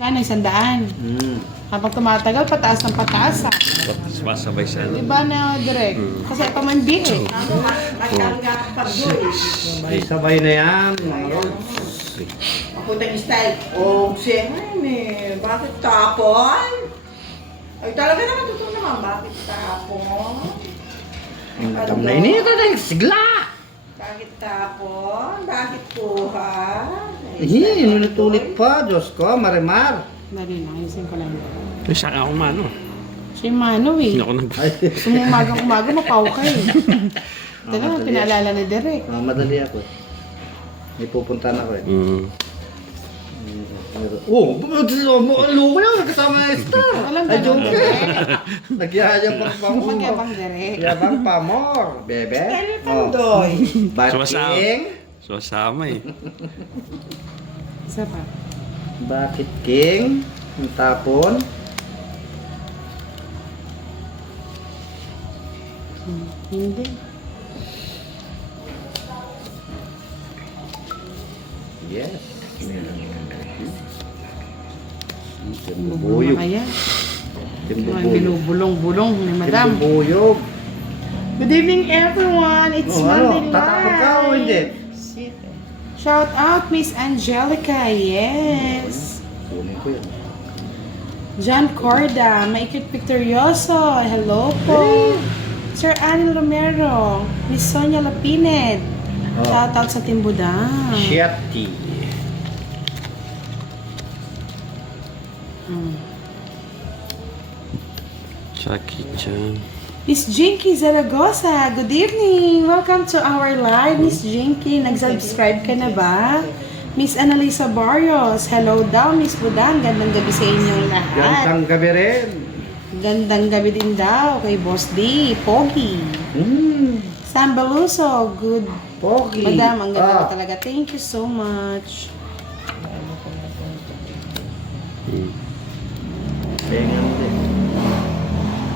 Kano, 100. Habang tumatagal, pataas ng pataas ah. Sumasabay siya. Diba na direct? Kasi ito man di eh. Sabay na yan, mga lods. Mapunta yung style. Oh, siya eh. Bakit tapon? Ay, talaga naman totoo naman. Bakit tapon? Madam na inito na sigla! Bakit tapon? Bakit kuha? Inulit-ulit pa, Diyos ko, marimar. Dali lang, ayusin ko lang. Siya ka kumano. Si Mano eh. Hindi ako nag... Sumumagang-umaga, mapaw ka eh. Ito na, pinaalala ni Derek. Madali ako. May pupuntahan ako eh. Oh, Luko yun, kasama na star. Walang Ay, ganun, joke. Derek. Nagyayabang pa mo. Magyabang Derek. Yabang pa more, bebe. Style pandoy. Sumasama. King? Sumasama eh. Isa pa. Bakit King? Ang tapon? Hindi. Yes. Bubulong na kaya. Mga binubulong-bulong ni Madam. Timbubuyog. Good evening everyone. It's Monday Live. Tatapon ka o hindi? Shout out Miss Angelica. Yes. Kunin ko yun. John Corda, Maikit Victorioso. Hello po. Sir Anil Romero. Miss Sonia Lapined. Oh. Shout out sa Timbudang. Shetty. Chucky Chan. Miss Jinky Zaragoza, good evening! Welcome to our live, Miss Jinky. Nag-subscribe ka na ba? Miss Annalisa Barrios, hello daw, Miss Budang. Gandang gabi sa inyong lahat. Gandang gabi rin. Gandang gabi din daw kay Boss D, Pogi. Sam Baluso, good. Pogi. Madam, ang ganda talaga. Thank you so much.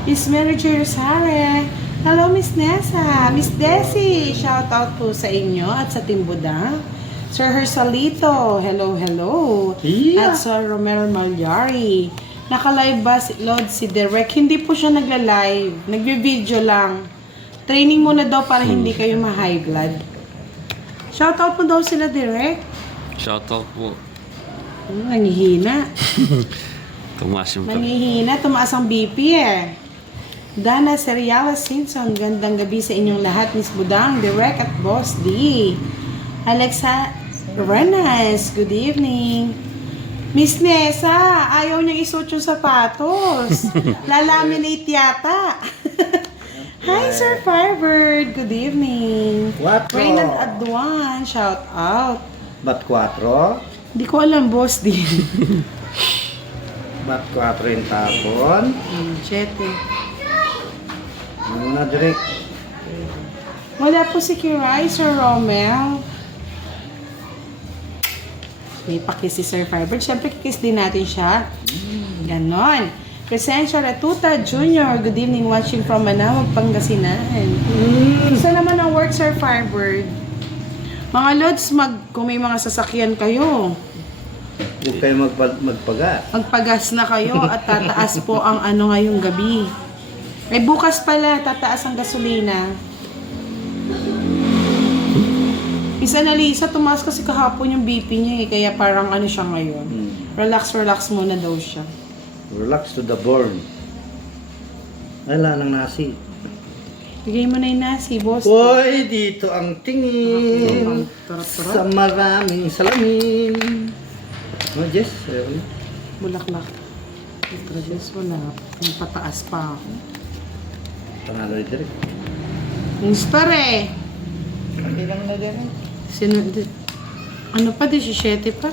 Miss Mary Jo Rosare. Hello, Miss Nessa. Miss Desi, shout out po sa inyo at sa Timbuda. Sir Hersalito, hello, hello. Yeah. At Sir Romero Malyari. Naka-live ba si Lord si Derek? Hindi po siya nagla-live. Nagbe-video lang. Training muna daw para hindi kayo ma-high blood. Shout out mo daw sila Derek. Shoutout po. Nangihina. Tumaas yung Manghihina, tumaas ang BP eh. Dana Seriala Simpson, gandang gabi sa inyong lahat, Miss Budang, Direk at Boss D. Alexa Renas, good evening. Miss Nessa, ayaw niyang isuot yung sapatos. Lalaminate yata. Hi, Sir Firebird, good evening. Quatro. Reynald Adwan, shout out. Bat 4? Hindi ko alam, Boss D. Bat 4 yung tapon. Chete. Ano na direct? Wala po si Kiray, Sir Romel. May pakis si Sir Firebird. Siyempre, kikis din natin siya. Ganon. Crescencio Ratuta Jr. Good evening, watching from Manawag, Pangasinan. Isa naman ang work, Sir Firebird. Mga Lods, kung may mga sasakyan kayo, Huwag kayo magpagas. magpagas na kayo at tataas po ang ano ngayong gabi. Ay bukas pala, tataas ang gasolina. Isa na Lisa, tumaas kasi kahapon yung BP niya eh, kaya parang ano siya ngayon. Relax muna daw siya. Relax to the bone. Wala nang nasi. Bigay mo na yung nasi, boss. Hoy, dito ang tingin Tarap-tarap. sa maraming salamin. Oh, Jess. Ayun. Bulaklak. Introduce wala. Yung pataas pa ako. Panalo ni Derek. Yung star eh. Hindi lang na din. Ano pa, 17 pa.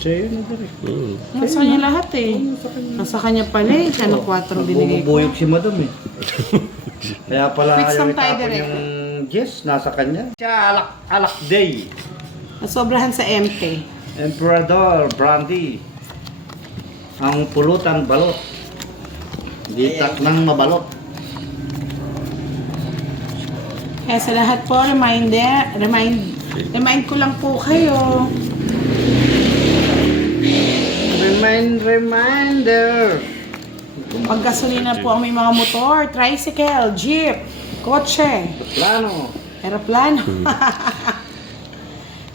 Siya yun na Derek. Nasa kanya lahat eh. Nasa kanya pala eh. Siya ng 4 binigay ko. Bubuyog si Madam eh. Kaya pala Fix ayaw lang tayo, itapon Derek. yung Jess, nasa kanya. Siya, alak day. Nasobrahan sa MT. Emperador, brandy. Ang pulutan balot. Ditak ng mabalot. Kaya sa lahat po, remind ko lang po kayo. Reminder. Paggasolina po ang may mga motor, tricycle, jeep, kotse, Plano. aeroplano.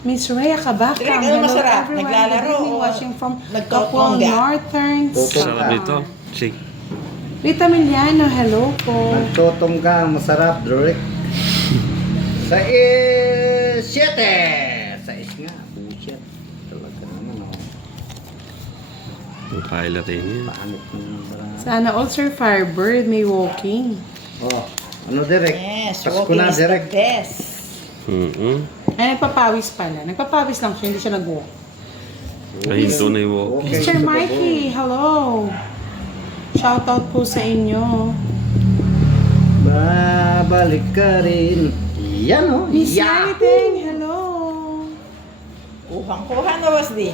Miss Rhea Kabakam, Direk, ano hello masarap? everyone. Naglalaro Good evening, o watching from nagtotongga? Kapol Northern. Sarap dito. Shake. Rita Miliano, hello po. Nagtotonggang masarap, Drake. Sa 7. Sa nga. Bullshit. Talaga naman, oh. Ang pilot yun. Paanot mo naman ba? Sana all Sir Firebird may walking. Oh, ano direct? Yes, Pasko walking na is the direct. best. Ay, nagpapawis pala. Nagpapawis lang siya, hindi siya nag-walk. Ay, ito na yung walk. Okay. Mr. Mikey, hello. Shoutout po sa inyo. Babalik ka rin. Yan, oh. Miss Yeah. Yaliteng, hello. Kuhang-kuha na, Boss D.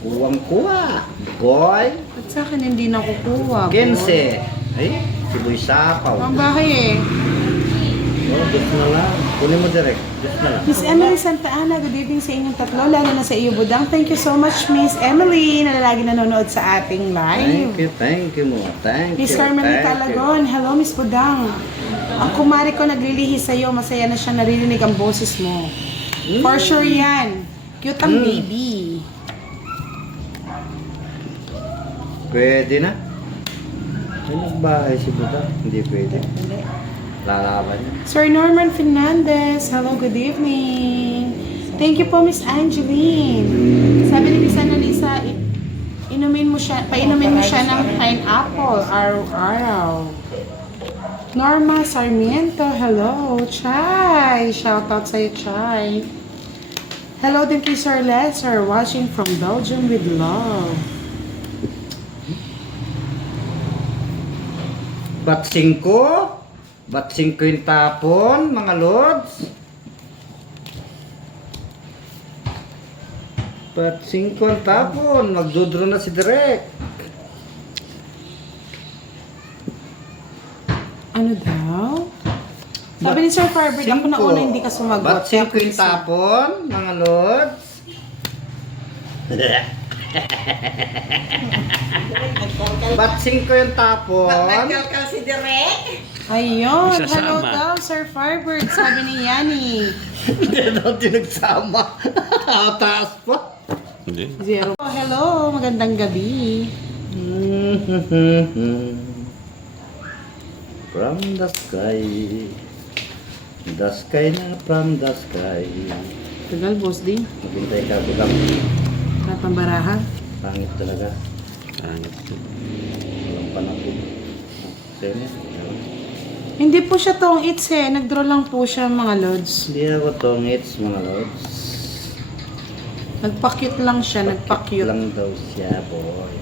Kuwang kuha. Boy. At sa akin hindi nakukuha. Kense. Ay, si Boy Sapaw. Ang bahay eh. Oh, just na lang. Kunin mo direct. Just na lang. Miss Emily Santa Ana, good evening sa inyong tatlo, lalo na sa iyo, Budang. Thank you so much, Miss Emily, na lagi nanonood sa ating live. Thank you mo. Thank you. Miss Carmelita thank you. Alagon, hello Miss Budang. Ang kumari ko naglilihi sa iyo, masaya na siya naririnig ang boses mo. For sure yan. Cute ang baby. Pwede na. Ay, nagbahay si Buda. Hindi pwede. Hindi. Lalaban niya. Sir Norman Fernandez, hello, good evening. Thank you po, Miss Angeline. Sabi ni Miss Annalisa, painumin mo siya ng pineapple araw-araw. Norma Sarmiento, hello. Chai, shoutout sa'yo, Chai. Hello din kay Sir Lesser, watching from Belgium with love. Bat 5? Bat 5 yung tapon, mga lods? Bat 5 ang tapon, magdudro na si Direk. Ano daw? Sabi ni Sir Farbert, ako na una hindi ka sumagot. Bat 5 yung tapon, mga lods? Bat 5 yung tapon. Nagkalkal si Direk. Ayun, Isasama. hello daw, Sir Farbert, sabi ni Yani. Hindi natin nagsama. Taas pa. Hindi. Zero. Oh, hello, magandang gabi. From the sky. The sky na from the sky. Tagal, boss din. Maghintay ka bilang. Napambarahan. Pangit talaga. Angit. Walang panapin. Sa'yo niya. Hindi po siya tong its eh. Nag-draw lang po siya mga lods. Hindi ako tongits mga lods. Nagpa-cute lang siya, nagpa-cute. Lang daw siya, boy.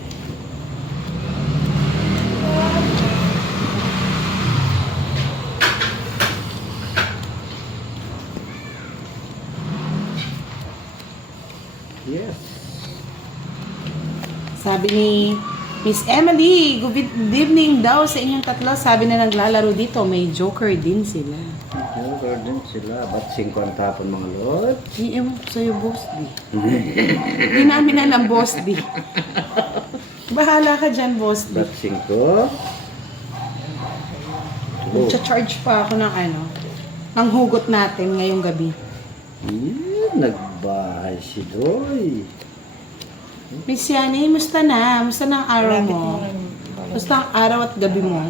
Yes. Sabi ni Miss Emily, good evening daw sa inyong tatlo. Sabi na naglalaro dito, may joker din sila. Joker din sila. Ba't 5 ang tapon mga lods? Di ewan ko sa'yo, boss di. Di namin alam, boss di. Bahala ka dyan, boss di. Ba't 5? Magcha-charge pa ako ng ano, ng hugot natin ngayong gabi. Nagbahay si Doy. Miss Yani, musta na? Musta na ang araw mo? Musta ang araw at gabi mo?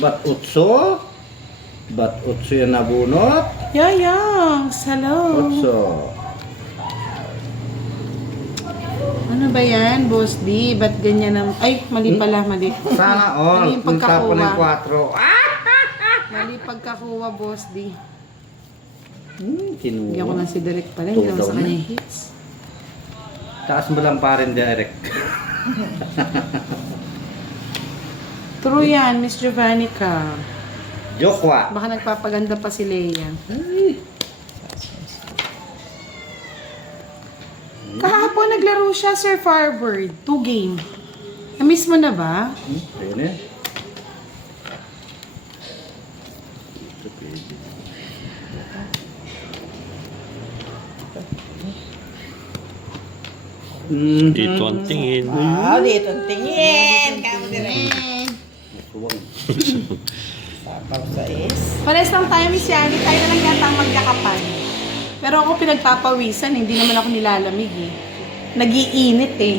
Ba't 8? Ba't 8 yan nabunot? Yayang, hello. 8. Ano ba yan, Boss D? Ba't ganyan ang... Ay, mali pala, mali. Sana all. Mali yung Kung tapon ng pagkakuha. 4. Mali pagkakuha, Boss D. Kinuha. Bigyan ko lang si Derek pala, hindi naman sa Tugaw na. kanya hits. Taas mo lang pa rin direct. True yan, Miss Jovannica. Jokwa. Baka nagpapaganda pa si Leia. Kahapon naglaro siya, Sir Firebird. 2 game. Na-miss mo na ba? Ayun eh. Dito ang tingin. Dito ang tingin. Kamu direct. Sapaw sa is. Pares lang tayo, Miss Yani. Tayo na lang yata ang magyakapan. Pero ako pinagpapawisan, hindi naman ako nilalamig eh. Nagiinit eh.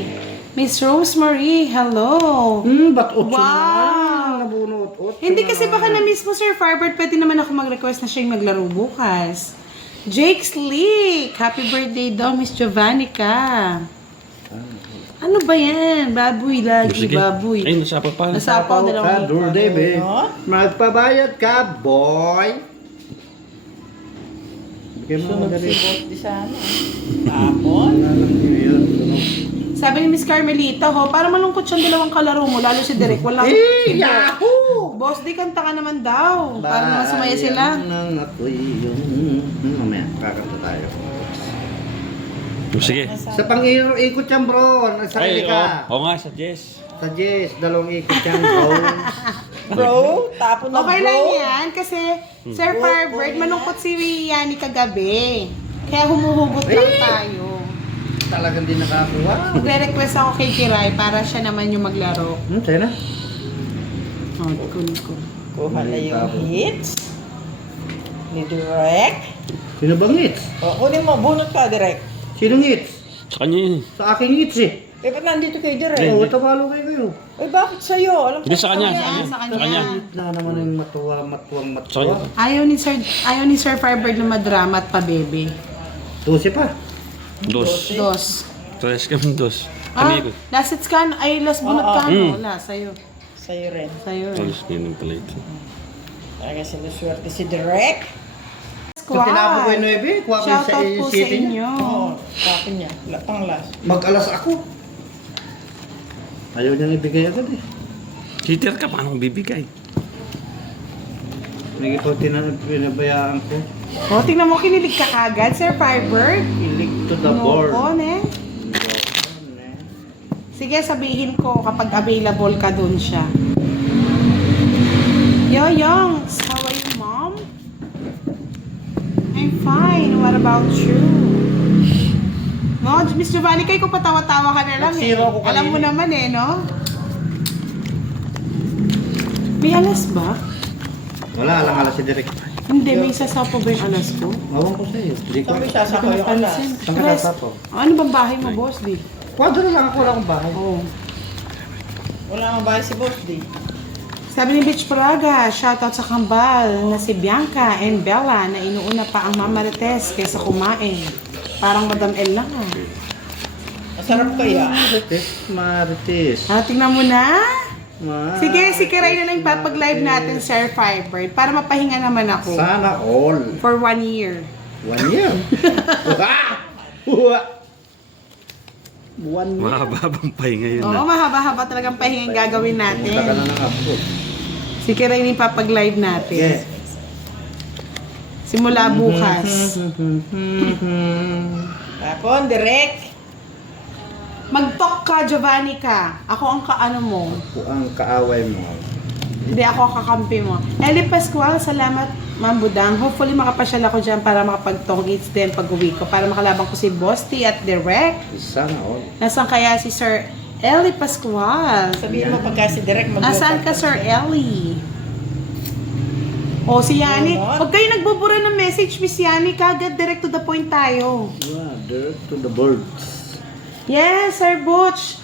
Miss Rosemary, hello. Ba't Wow. Nabunot-ot. Hindi kasi baka na-miss mo, Sir Farbert, pwede naman ako mag-request na siya yung maglaro bukas. Jake Slick, happy birthday daw, Miss Jovannica. Ano ba yan? Baboy lagi, Sige. baboy. Ay, nasapaw pa. Nasapaw Ka, dalawang Dur, David. Ano? Magpabayad ka, boy. Bigyan mo Sunog madali. si boss di sana. Tapon. Alam niyo yun. Sunog. Sabi ni Miss Carmelita, ho, para malungkot siyang dalawang kalaro mo, lalo si Derek. Wala Yahoo! Boss, di kanta ka naman daw. Para masumaya sila. Nang ako'y mamaya, kakanta tayo. Sige. Sa pang-ikot yan, bro. Nagsarili Ay, ka. oo nga, sa Jess. Sa Jess, dalawang ikot yan, bro. Bro, tapon na Okay bro. lang yan, kasi Sir Farbert, malungkot si Yani kagabi. Kaya humuhugot lang tayo. Talagang di nakakuha. Magre-request ako kay Kiray para siya naman yung maglaro. Sa'yo na. Oh, cool. Kuha na yung hits. Ni direct. Sino bang hits? O, kunin mo, bunot ka direct. Sinong hits? Sa kanya yun. Sa aking hits eh. Eh, ba't nandito kayo direct? Oo, tabalo kayo. Eh, bakit sa'yo? Alam ko Hindi, sa kanya. Yan, sa kanya. Na naman yung matuwang Sa kanya. Ayaw ni Sir Farbert na madrama at pabebe. 12 pa. Dos. Dos. Tres kami dos. Ah, Amigo. last hits ka, ay last bunot ka, no? Wala, sa'yo. Sa'yo rin. Sa'yo eh. Alis niya ng pala ito. Talaga sinuswerte si direct. Kung tinapon ko yung 9, kuha ko yung Shoutout po sa city niya. inyo. Oo, tapon niya. Latang last. Mag-alas ako. Ayaw niyang ibigay agad eh. Cheater ka, paano bibigay? Hindi ko pinabayaan ko. O, tingnan mo, kinilig ka kagad, Sir Farbert. Ilig to the board. Nokon eh. Sige, sabihin ko kapag available ka dun siya. Yoyongs, how are you, Mom? I'm fine. What about you? No, Miss Giovanni, kayo ko patawa-tawa ka na lang eh. Nag-zero ako kanina. Alam mo naman eh, no? May alas ba? Wala, alang-alas si Direk. Hindi, may sasapo ba yung alas ko? Awan ko sa'yo. Hindi ko. Sabi siya, sako yung alas. Napansin. Saan ka Stress. sasapo? Ano bang bahay mo, boss, di? Kwadro lang ako, wala akong bahay. Oo. Wala nang bahay si boss di. Sabi ni Bitch Praga, shoutout sa kambal na si Bianca and Bella na inuuna pa ang Mama Marites kaysa kumain. Parang Madam El lang ah. Masarap kaya. Marites. Ah, tingnan mo na. Marites. Sige, si Kiray na lang papag-live natin, Sir Firebird, para mapahinga naman ako. Sana all. For 1 year. 1 year. Uwa! 1 year. Mahaba-habang pahinga yun Oo, na. mahaba-haba talagang pahinga gagawin Punta ka na natin. ng upload. Si Kiray na yung papag-live natin. Yeah. Simula bukas. Tapon, direct. Mag-talk ka, Giovanni ka. Ako ang kaano mo. Ako ang kaaway mo. Hindi ako ang kakampi mo. Eli Pascual, salamat, Ma'am Budang. Hopefully makapasyal ako dyan para makapag-tong eats din pag-uwi ko. Para makalabang ko si Bosti at Direct. Sana all. Nasaan kaya si Sir Eli Pascual? Sabihin mo pagka si direct mag Nasaan ka, Sir Eli? O, si Yani. Huwag kayo nagbubura ng message, Miss Yani. Kagad, direct to the point tayo. Mother to the birds. Yes, Sir Butch.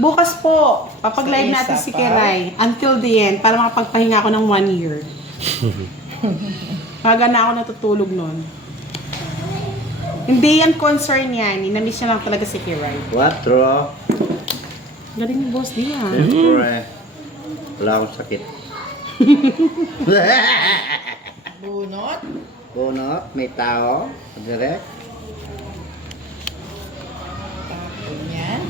Bukas po, papag-live natin si Kiray. Until the end, para makapagpahinga ako ng 1 year. Maga na ako natutulog nun. Hindi yan concern yan. Inamiss niya lang talaga si Kiray. Quatro. Galing ni Boss Dian. Siyempre. Wala akong sakit. bunot. Bunot, may tao. Direct. Tapon yan.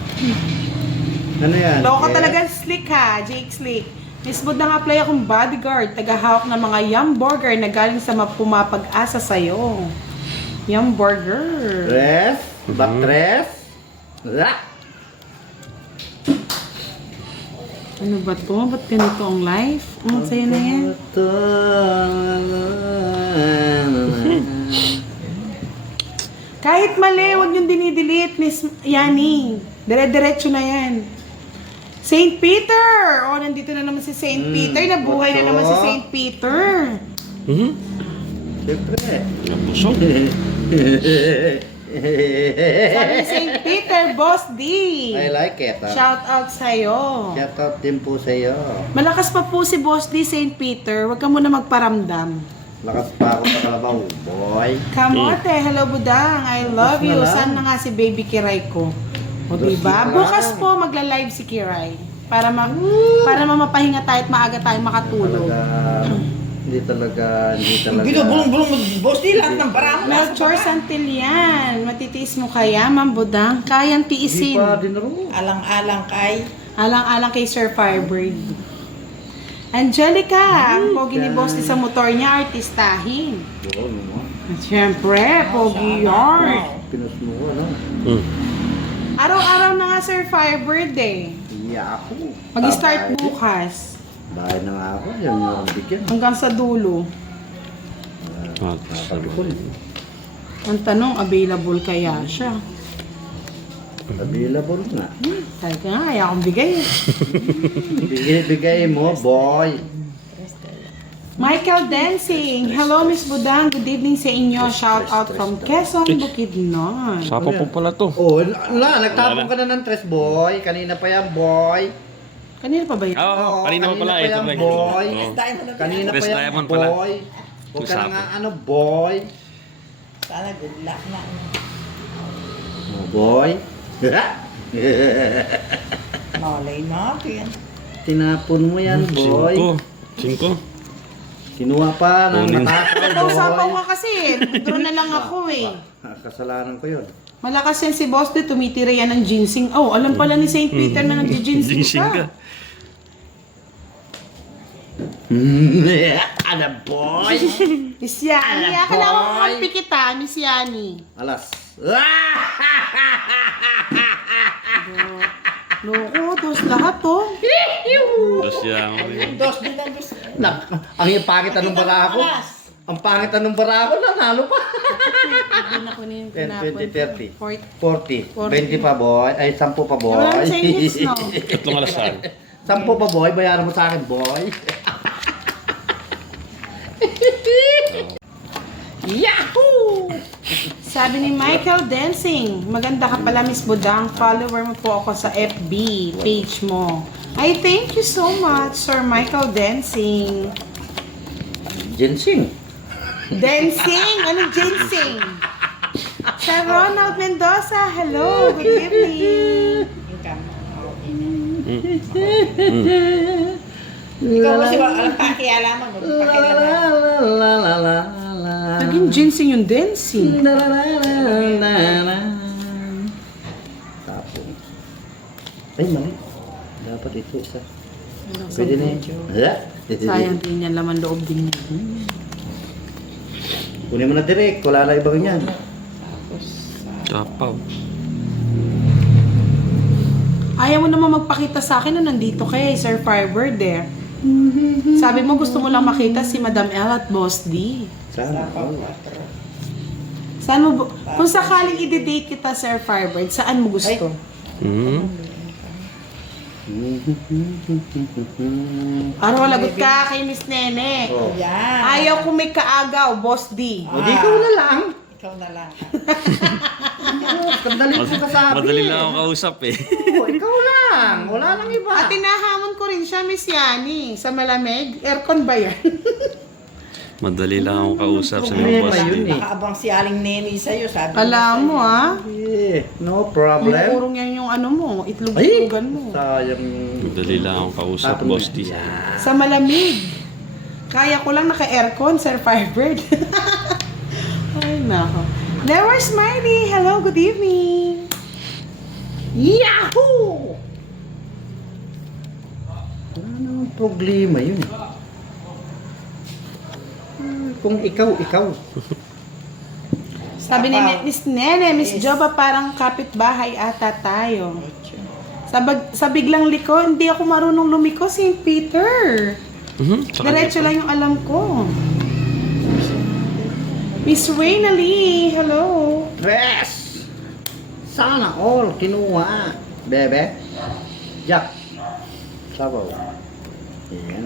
Ano yan? Loko Yes. talaga Slick ha, Jake Slick. Miss Bud nang-apply akong bodyguard, tagahawak ng mga Yum Burger na galing sa pumapag-asa sa'yo. Yum Burger. Tres. Batres. La. Ano ba to? Ba't ganito ang life? Sa'yo na yan. Kahit mali, huwag yung dinidelete, Miss Yani. Dire-diretso na yan. Saint Peter! Oh, nandito na naman si Saint Peter. Nabuhay na naman si Saint Peter. Mhm. Siyempre. Nabusog. Sabi ni Saint Peter, Boss D. I like it. Shout out sa'yo. Shout out din po sa iyo. Malakas pa po si Boss D, Saint Peter. Huwag ka muna magparamdam. Lakas pa ako sa kalabaw, boy. Kamote, hello Budang. I love Tapos you. na lang. Saan na nga si baby Kiray ko? O Dos diba? na lang. Bukas po magla-live si Kiray. Para mapahinga tayo at maaga tayo makatulog. Hindi talaga. Binubulong-bulong mo, boss, di lahat ng barang. Melchor Santillan, matitiis mo kaya, Ma'am Budang? Kayang Hindi tiisin. pa din ro. Alang-alang kay. Alang-alang kay Sir Firebird. Angelica, ang pogi ni Boss D sa motor niya, artistahin. Oo, mo. At syempre, pogi yarn. Pinos mo, ano? Mm. Araw-araw na nga Sir Firebird eh. Yahoo! Mag-start bukas. Bahay na nga ako, yan yung bigyan. Hanggang sa dulo. Ah, Sabi ko rin. Ang tanong, available kaya siya? Available nga. Sabi ka nga, kaya akong bigay. Bigay mo, boy. Michael Dancing. Hello, Miss Budang. Good evening sa inyo. Shout out from Quezon, Bukidnon. Sapa po pala to. Oh, nagtapon ka na ng tres, boy. Kanina pa yan, boy. Kanina pa ba yun? Oo, kanina pa pala. pa Ito yan, lang. boy. Oo. Kanina pa Tres yan, diamond pala. boy. Huwag ka na Usapin. nga, ano, boy. Sana good luck na. Oh, boy. Malay natin. Tinapon mo yan, boy. 5. Kinuha pa ng Kunin. matakaw, Nausapaw boy. ka kasi. Doon na lang ako eh. Kasalanan ko yun. Malakas yan si Boss D. Tumitira yan ng ginseng. Oh, alam pala ni St. Peter na nag-ginseng Ginseng ka. ka. Ano, boy? Miss Yani, Alam, akala ko boy. kampi kita, Miss Yani. Alas. Loko, dos lahat to. Tapos yan. Dos din ang gusto. Ang pangit anong bara ko. Ang pangit anong bara ko, nanalo pa. Hindi na ko niyong 10, 20, 30. 40. 40. 20 pa, boy. Ay, 10 pa, boy. Walang changes, no? 3 alasan. 10 pa, boy. Bayaran mo sa akin, boy. Yahoo! Sabi ni Michael Dancing, maganda ka pala, Miss Budang. Follower mo po ako sa FB page mo. Ay, thank you so much, Sir Michael Dancing. Ginseng. Dancing? Anong ginseng? Sir Ronald Mendoza, hello, good evening. Ikaw kasi alam pakialaman mo. Pakialaman. Naging ginseng yung dancing. Tapos. Ay, mali. Dapat ito isa. Pwede na yun. Sayang din yan, laman loob din yan. Kunin mo na direct. Wala na ibang yan. Tapaw. Ayaw mo naman magpakita sa akin na nandito kay Sir Firebird eh. Sabi mo gusto mo lang makita si Madam L at Boss D. Sana. Saan mo, kung sakaling i-date kita, Sir Firebird, saan mo gusto? Ano, lagot ka kay Miss Nene. Oh. Yan. Ayaw ko may kaagaw, Boss D. O, di ikaw na lang. Ikaw na lang. Sandali ko kasabi. Madali lang ako kausap eh. Oo, ikaw lang. Wala lang iba. At tinahamon ko rin siya, Miss Yani. Sa malamig, aircon ba yan? Madali lang ako kausap sa mga Problema boss yun din. eh. Nakaabang si Aling Nene sa'yo, sabi Alam mo ah. No problem. Murong yan yung ano mo, itlog-itlogan mo. Sayang. Madali lang ako kausap, Tapon boss mo. D. Sa malamig. Kaya ko lang naka-aircon, Sir Firebird. Ay, nako. Never Smiley. Hello, good evening. Yahoo! Wala namang problema yun. Kung ikaw. Sabi ni Miss Nene, Miss Joba, parang kapitbahay ata tayo. Sa biglang liko, hindi ako marunong lumiko, St. Peter. Diretso lang yung alam ko. Miss Reyna Lee, hello. Yes! Sana all kinuha. Bebe. Jack. Sabaw. Yan.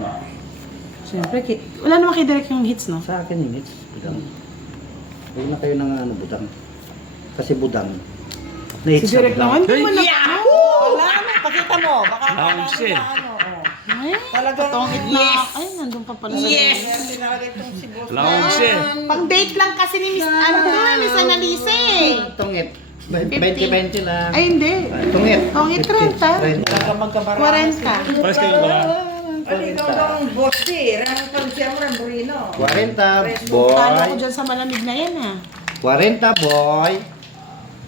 Siyempre, wala naman kay Derek yung hits, no? Sa akin yung hits. Budang. Huwag na kayo ng ano, budang. Kasi budang. Si Na-hits sa Derek naman, budang. hindi mo na Wala na, pakita mo. Baka Lounge akala eh. na ano. Oh. Ay, Talagang patongit na. yes. Ay, nandun pa pala sa Yes! dulo. Kaya tinawag itong si Boss. Lounge eh. Pang date lang kasi ni Miss, ano to, Miss Annalise eh. Tungit. 20-20 lang. Ay, hindi. Tungit. Tungit 30. Talaga magkabarang. 40. Pares kayo ba? Ano ikaw ng boss eh. Rang kalsya mo ng burino. 40, Talo ko boy. dyan sa malamig na yan, ah. 40, boy.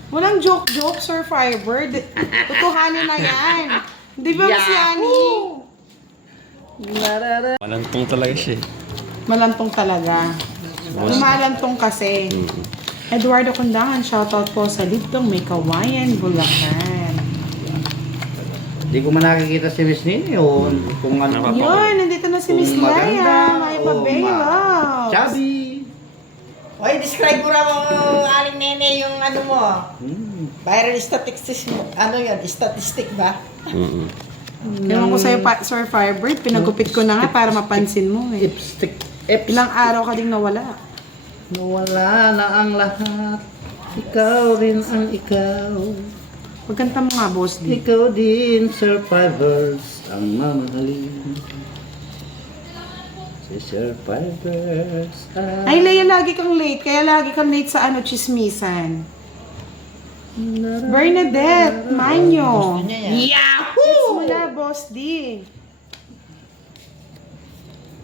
Walang joke-joke, Sir Firebird. Tutuhanin na yan. Di ba, Miss Yani? Malantong talaga siya eh. Malantong talaga. Lumalantong kasi. Eduardo Kundangan, shoutout po sa Libtong May Kawayan, Bulacan. Di ko man nakikita si Miss Nini yun. Kung ano. Napapa- Yun, nandito na si Miss Kung maganda, Laya. May o pabailaw. Chubby. Oy, describe mo raw aling nene yung ano mo. Viral statistics mo. Ano yun? Statistic ba? Ewan ko sa'yo, Sir Firebird, pinagupit ko na nga para mapansin mo eh. Lipstick. Ips. Ilang araw ka ding nawala. Nawala na ang lahat. Ikaw rin ang ikaw. Pagkanta mo nga, Boss D. Ikaw din, survivors, ang mamahalin. Si survivors. Ay, Leia, lagi kang late. Kaya lagi kang late sa ano, chismisan. Bernadette, Manyo. Gusto niya yan. Hits mo na, Boss D.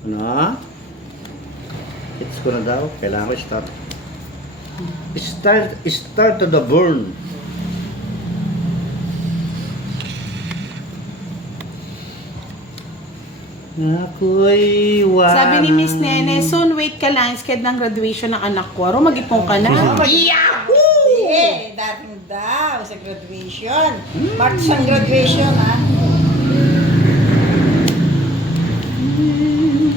Ano? Hits ko na daw. Kailangan ko start. Start to the burn. Ako'y wala. Sabi ni Miss Nene, soon wait ka lang, sked ng graduation ng anak ko. Aro, mag-ipon ka na. Yahoo! Eh, dating daw sa graduation. March ang graduation, ha?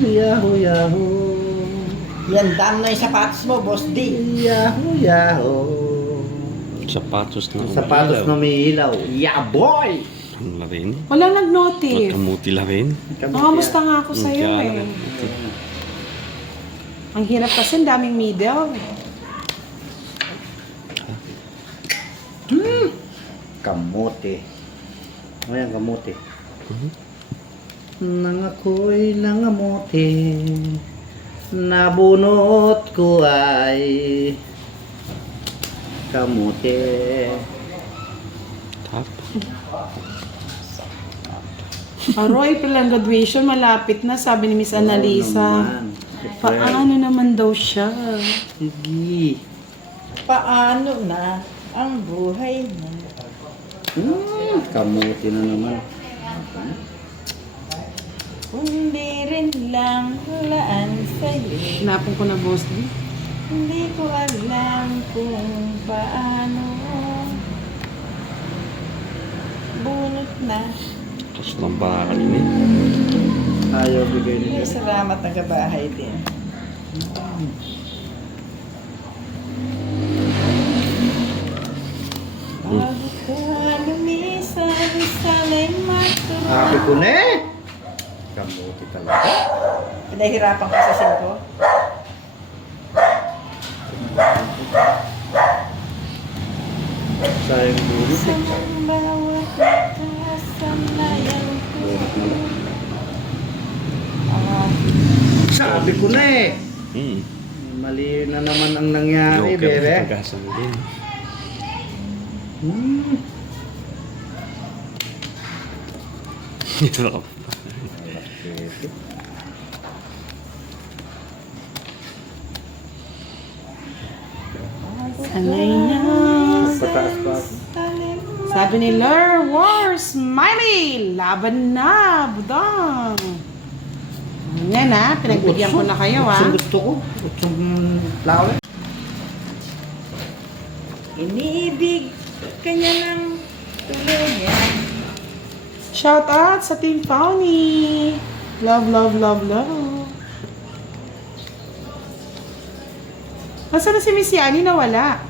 Yahoo, yahoo. Yan, dam na yung sapatos mo, Boss D. Yahoo, yahoo. Sapatos na Sapatos na may ilaw. Yeah, boy! Ang larin. Walang nag-notif. Magkamuti larin. Nakamusta nga ako sa'yo Kaya eh. lang. Ang hirap kasi, ang daming middle. Kamote. Ano yan, kamote? Nang ako'y nangamote, nabunot ko ay kamote. Tap. Aroy, palang graduation, malapit na, sabi ni Miss Annalisa. Oo naman. Paano naman daw siya? Sige. Paano na ang buhay mo? Kamote na naman. Kundi rin lang hulaan sa'yo. Hinapon ko na, Boss D. Hindi ko alam kung paano. Bunot na. Tapos ng bakal ni. Ayaw bigay May nila. salamat ang kabahay din. Bago ka lumisan, sana'y maturo. Sabi ko na eh. Kamote talaga. Pinahirapan ka sa singko? Sayang bunot Sa eh. bawat kasanayan ko. Sabi ko na eh. Hmm. Mali na naman ang nangyari, Joker. bebe. Pagkasal din. Ito na ka. Sanay na. Pataas pa. Sabi ni Lur, War, Smiley, laban na, budang. Yan ha, pinagbigyan ko na kayo ha. Utsong gusto ko. Utsong flower. Iniibig ka niya ng tuloy niya. Shout out sa Team Pauni. Love, love, love, love. Nasaan na si Miss Yani? Nawala.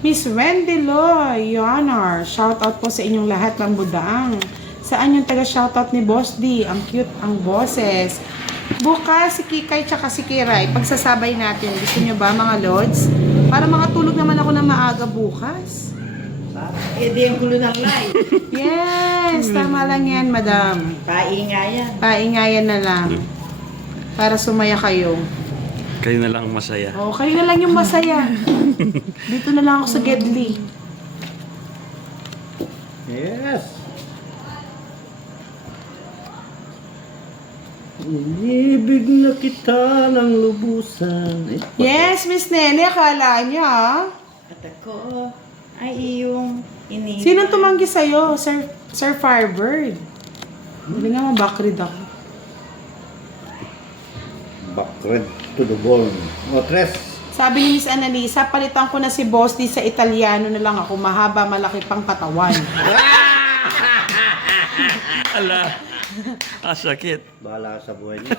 Miss Wendy Loy, Yonar, shoutout po sa inyong lahat ng budaang. Saan yung taga-shoutout ni Boss D? Ang cute ang boses. Bukas si Kikay tsaka si Kiray, pagsasabay natin. Gusto nyo ba mga Lods? Para makatulog naman ako na maaga bukas. Eh, di ang gulo ng live. Yes, tama lang yan, madam. Paingayan. Paingayan na lang. Para sumaya kayo. Kayo na lang masaya. O, kayo na lang yung masaya. Dito na lang ako sa Gedli. Yes. Inibig na kita ng lubusan. Yes, Miss Nene, akala niya, ah. At ako ay iyong ini. Sinong tumanggi sa'yo, Sir Firebird? Hindi nga mabakrid ako. Backward to the bone. O, tres. Sabi ni Miss Annalisa, palitan ko na si Boss D sa Italiano na lang ako, mahaba, malaki pang katawan. Ala. Sakit. Bahala ka sa buhay niya.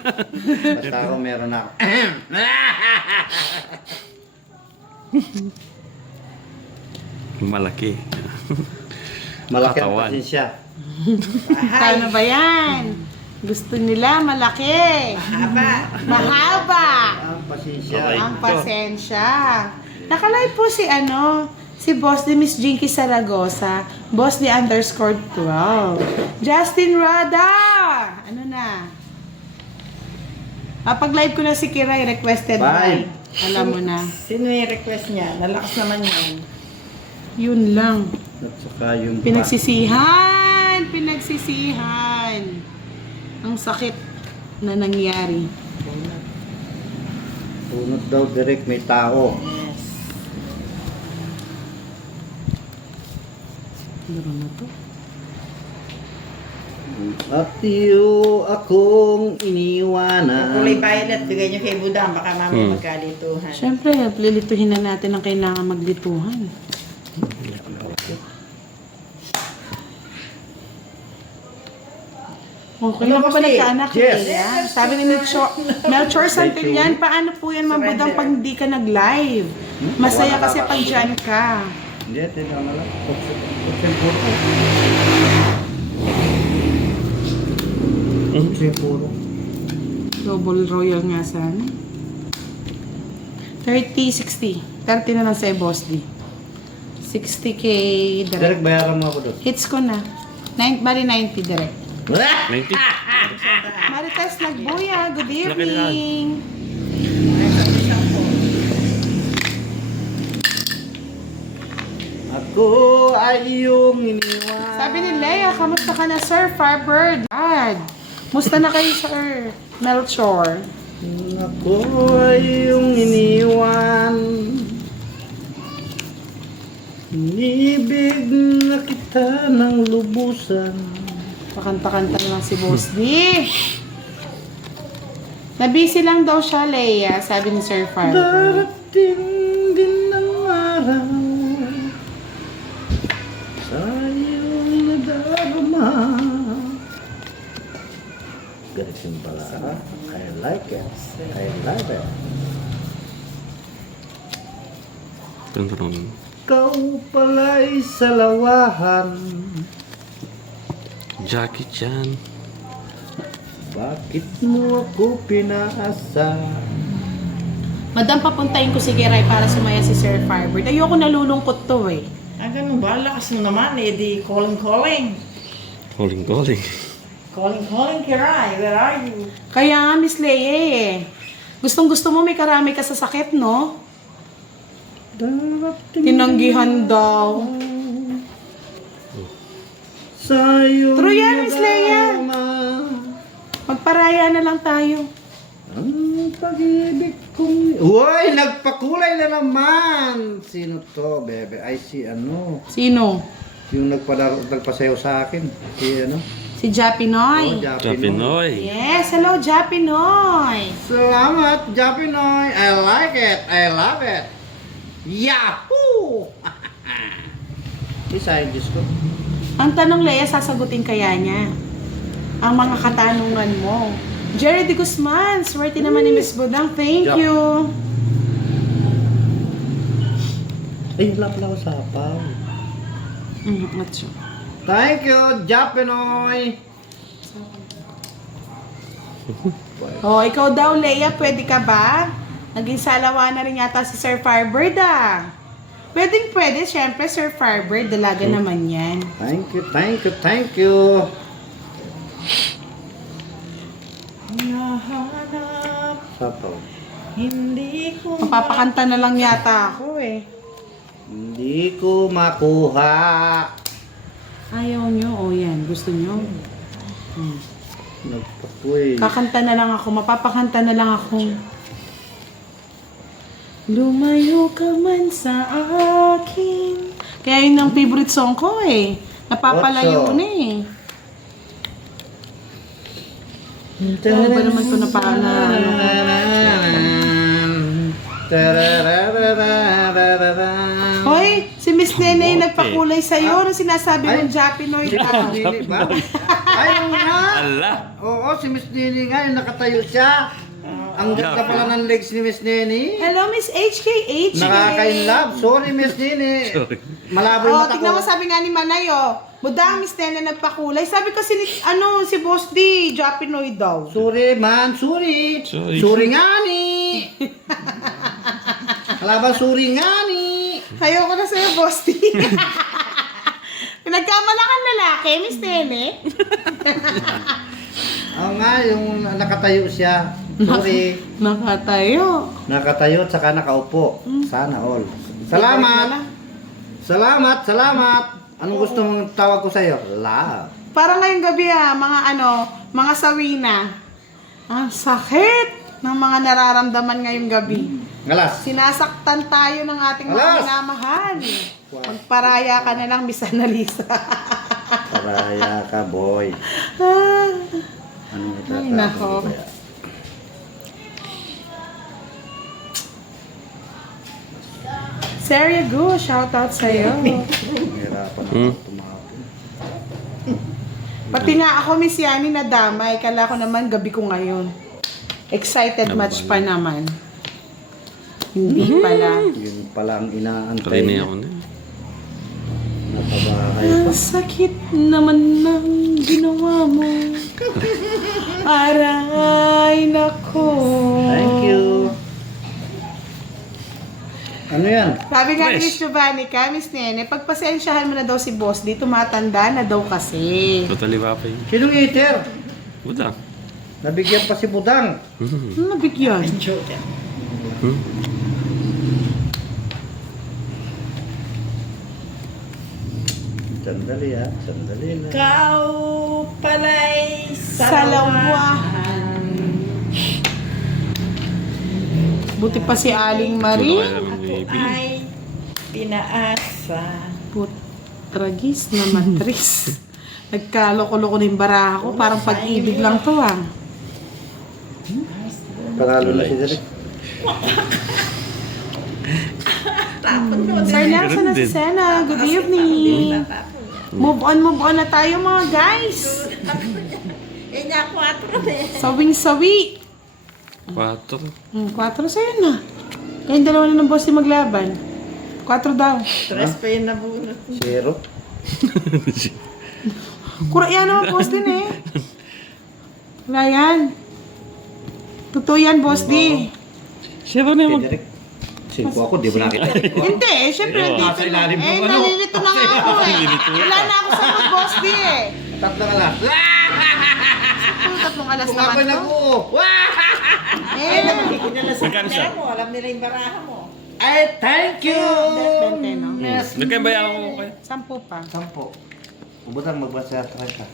Basta ako meron ako. Malaki. Malaki ang Katawan. pasensya. Paano ba yan? Gusto nila malaki. Mahaba. Mahaba. Ang pasensya. Okay. Ang pasensya. Nakalive po si Boss ni Miss Jinky Saragosa, Boss ni _12. Justin Rada! Ano na? Pag-live ko na si Kiray, requested by. Bye. Alam mo na. Sino yung request niya? Nalakas naman yun. Yun lang. At saka yung Pinagsisihan. Ang sakit na nangyari. Punot daw direct may tao. Yes. Laro na to. At iyo akong iniwanan. Kulay violet, bigay niyo kay Budang, baka mamaya magkalituhan. Siyempre, lilituhin na natin ang kailangan maglituhan. Okay Ano lang kasi? ba nagkaanak? Yes. Leia? Sabi ni Melchor Santillan, paano po yan mabudang pag hindi ka nag-live? Masaya kasi pag dyan ka. Hindi, tinang na lang. Oksen puro. Double royal nga sana. 30, 60. 30 na lang sa Boss D. 60k direct. Direct bayaran mo ako doon. Hits ko na. Bali 90 direct. 90. Marites Nagbuya, good Laki na. evening. Ako ay iyong iniwan. Sabi ni Leia, kamusta ka na Sir Firebird? God, musta na kayo Sir Melchor? Ako ay iyong iniwan. Inibig na kita ng lubusan. Pakanta-kanta na lang si Boss D. Nabisi lang daw siya, Leia, sabi ni Sir Firebird. Darating din ang araw sa iyong nadarama. Ganito pala. I like it. I love it. Tundurong. Ikaw pala'y salawahan. Jackie Chan. Bakit mo ako pinaasa? Madam, papuntahin ko si Geray para sumaya si Sir Firebird. Ayoko nalulungkot to eh. Ganun ba? Lakas mo naman, eh di calling. Calling. Calling, Kiray, where are you? Kaya nga, Miss Leia eh. Gustong-gusto mo may karami ka sa sakit, no? Darating Tinanggihan daw. sa iyong True yan, Miss Leia. nadarama. Magparaya na lang tayo. Ang pag-ibig kong... Uy! Nagpakulay na naman! Sino to, bebe? Ay, si ano? Sino? Yung nagpasayaw sa akin. Si ano? Si Japinoy. Japinoy. Yes, hello Japinoy. Salamat, Japinoy. I like it. I love it. Yahoo! Isa yung Diyos ko. Ang tanong, Leia, sasagutin kaya niya ang mga katanungan mo. Jerry de Guzman, swerte naman ni Miss Budang. Thank you. Ay, wala pala ako sapaw. Atso. Thank you, Japinoy. Oh, ikaw daw, Leia, pwede ka ba? Naging salawa na rin yata si Sir Firebird ah. Pwede, syempre Sir Firebird, dalaga naman yan. Thank you, thank you, thank you. Nahanap, Sapaw. hindi ko Mapapakanta na lang yata ako eh. Hindi ko makuha. Ayaw nyo, o yan, gusto nyo. Nagpakuy. Kakanta na lang ako, mapapakanta na lang ako. Lumayo ka man sa akin. Kaya yun ang favorite song ko eh. Napapalayo What song? na eh. Ano ba naman ito na Hoy, si Miss Nene nagpakulay sa'yo. Ano sinasabi mong Japinoid Si Miss ka? Nini ba? Ay, oo nga. Ala! Oo, si Miss Nini nga, yung nakatayo siya. Ang ganda pala ng legs ni Miss Nini. Hello, Miss HKH. Nakaka-inlove. Sorry, Miss Nini. Malabo yung Oh, mata tignan mo ko. sabi nga ni Manay, oh. Budang Miss Nene nagpakulay. Sabi ko si Boss D, Japinoid daw. Sorry, man. Sorry. Sorry. Sorry nga ni. Kalaban, sorry nga ni. Ayoko na sa'yo, Boss D. Pinagkamalakan lalaki, Miss Nene. Oo nga, yung nakatayo siya. Sorry. Nakatayo. Nakatayo at saka nakaupo. Sana all. Salamat. Salamat. Anong gusto mong tawag ko sa'yo? Love. Para ngayong gabi mga sawina. Ang sakit ng mga nararamdaman ngayong gabi. Ngalas. Sinasaktan tayo ng ating mga Alas! minamahal. Magparaya ka na lang, Miss Annalisa. Paraya ka, boy. Ah, Anong Ay, itatapon nako. ko kaya? Seria Gu, shout out sa'yo. Hirapan ako tumapon. Pati nga ako, Miss Yani, nadamay. Kala ko naman, gabi ko ngayon. Excited much pa naman. Hindi pala. Yun pala ang inaantay Tuloy na niya. ako na. Napabahay pa. Ang sakit naman ng ginawa mo. Aray, nako. Thank you. Ano yan? Sabi nga ni Fresh. Miss Giovanni ka, Miss Nene, pagpasensyahan mo na daw si Boss D, tumatanda na daw kasi. Totally wapay. Sinong eater? Buda. Nabigyan pa si Budang. Ano nabigyan? Sandali lang. Ikaw pala'y Salawahan. Buti pa si Aling Marie. Ako ay pinaasa. Putragis na matris. Nagkaloko-loko na yung baraha ko. Parang pag-ibig lang to ah. Panalo na si Derek. Sir Nelson na si Sena. Good evening. Move on na tayo mga guys. Eh, na 4 na eh. Sawing-sawi. 4. 4 sa'yo na. Kayong dalawa na ng boss ni maglaban. 4 daw. 3 pa yung nabunot. 0. Kura yan naman boss din eh. Wala yan. Totoo yan boss di. Siya ba na Kay yung Derek. 5 ako, di mo nakita. Hindi eh. Syempre Ayun. dito Nasa na. ilalim Eh ng ano. nalilito na nga ako eh. Wala na ako sa mood boss di eh. Tatlo ka lang. Tatlong alas Kung naman ako'y to. nag-uo. Eh. Kinala sa Magkano siya? pera mo, alam nila yung baraha mo. Ay, thank you! 20, no? Yes. Nagkabayan ako kayo. 10 pa. 10. Ubutang magbasa sa ka.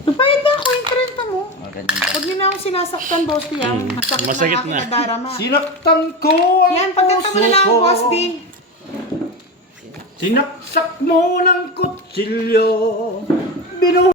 Nagbayad na ako yung 30 mo. Ganyan ba? Huwag niyo na akong sinasaktan boss di ah. Masakit Masakit na aking na. nadarama. Sinaktan ko ang Yan, pagkanta mo na lang puso boss ko. di. Sinaksak mo ng kutsilyo. Binu